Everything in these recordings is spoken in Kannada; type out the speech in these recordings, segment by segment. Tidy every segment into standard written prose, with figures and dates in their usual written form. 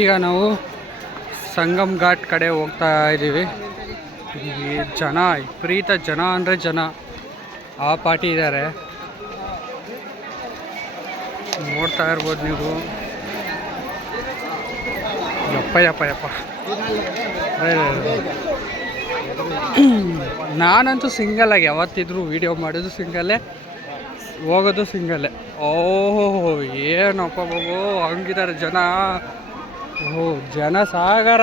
ಈಗ ನಾವು ಸಂಗಮ್ ಘಾಟ್ ಕಡೆ ಹೋಗ್ತಾ ಇದ್ದೀವಿ. ಈ ಜನ ವಿಪರೀತ ಜನ ಅಂದರೆ ಜನ ಆ ಪಾರ್ಟಿ ಇದ್ದಾರೆ, ನೋಡ್ತಾ ಇರ್ಬೋದು ನೀವು. ಯಪ್ಪ ಯಪ್ಪ ಯಪ್ಪ, ನಾನಂತೂ ಸಿಂಗಲಾಗಿ ಯಾವತ್ತಿದ್ರು ವೀಡಿಯೋ ಮಾಡೋದು ಸಿಂಗಲ್ಲೇ, ಹೋಗೋದು ಸಿಂಗಲ್ಲೇ. ಓಹೋ ಏನಪ್ಪ ಬಾಬು ಹಂಗಿದ್ದಾರೆ ಜನ. ಓಹೋ ಜನ ಸಾಗರ.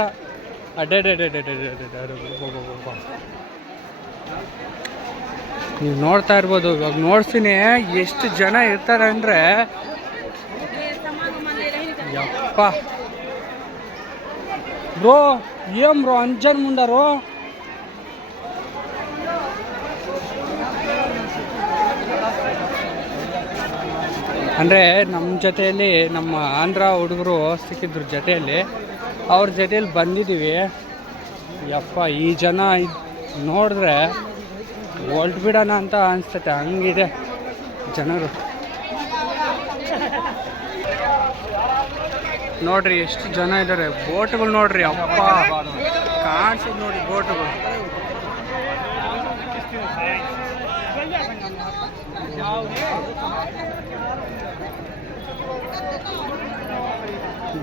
ನೀವು ನೋಡ್ತಾ ಇರ್ಬೋದು. ಇವಾಗ ನೋಡ್ತೀನಿ ಎಷ್ಟು ಜನ ಇರ್ತಾರೆ ಅಂದರೆ ಯಪ್ಪ. ಬ್ರೋ ಏನ್ ಬ್ರೋ ಅಂಜನ್ ಮುಂದಾರು ಅಂದರೆ ನಮ್ಮ ಜೊತೆಯಲ್ಲಿ ನಮ್ಮ ಆಂಧ್ರ ಹುಡುಗರು ಸಿಕ್ಕಿದ್ರು ಜೊತೆಯಲ್ಲಿ, ಅವ್ರ ಜೊತೆಯಲ್ಲಿ ಬಂದಿದ್ದೀವಿ. ಯಪ್ಪ ಈ ಜನ ನೋಡಿದ್ರೆ ಹೊಲ್ಟ್ಬಿಡೋಣ ಅಂತ ಅನಿಸ್ತೈತೆ, ಹಂಗಿದೆ ಜನರು. ನೋಡ್ರಿ ಎಷ್ಟು ಜನ ಇದ್ದಾರೆ. ಬೋಟ್ಗಳು ನೋಡ್ರಿ, ಅಪ್ಪ ಕಾಣಿಸೋದು ನೋಡಿ ಬೋಟ್ಗಳು.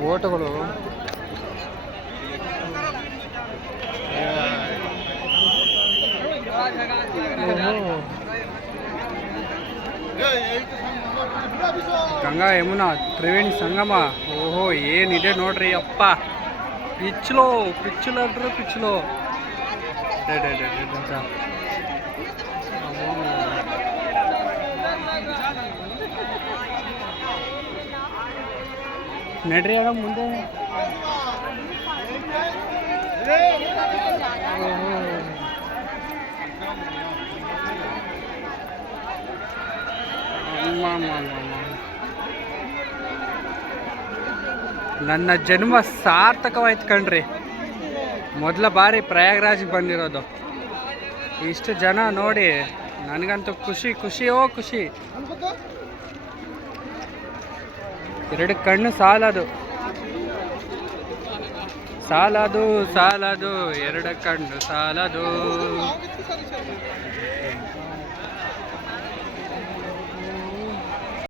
ಬೋಟ್ಗಳು ಗಂಗಾ ಯಮುನಾ ತ್ರಿವೇಣಿ ಸಂಗಮ. ಓಹೋ ಏನಿದೆ ನೋಡ್ರಿ ಅಪ್ಪ. ಪಿಚ್ಚಲು ಅಂದ್ರೆ ಪಿಚ್ಚಲು. ನಡ್ರಿ ಆಗ ಮುಂದೆ. ನನ್ನ ಜನ್ಮ ಸಾರ್ಥಕವಾಯ್ತು ಕಣ್ರಿ. ಮೊದಲ ಬಾರಿ ಪ್ರಯಾಗ್ರಾಜ್ಗೆ ಬಂದಿರೋದು. ಇಷ್ಟು ಜನ ನೋಡಿ ನನಗಂತೂ ಖುಷಿಯೋ ಖುಷಿ. ಎರಡು ಕಣ್ಣು ಸಾಲದು ಎರಡು ಕಣ್ಣು ಸಾಲದು.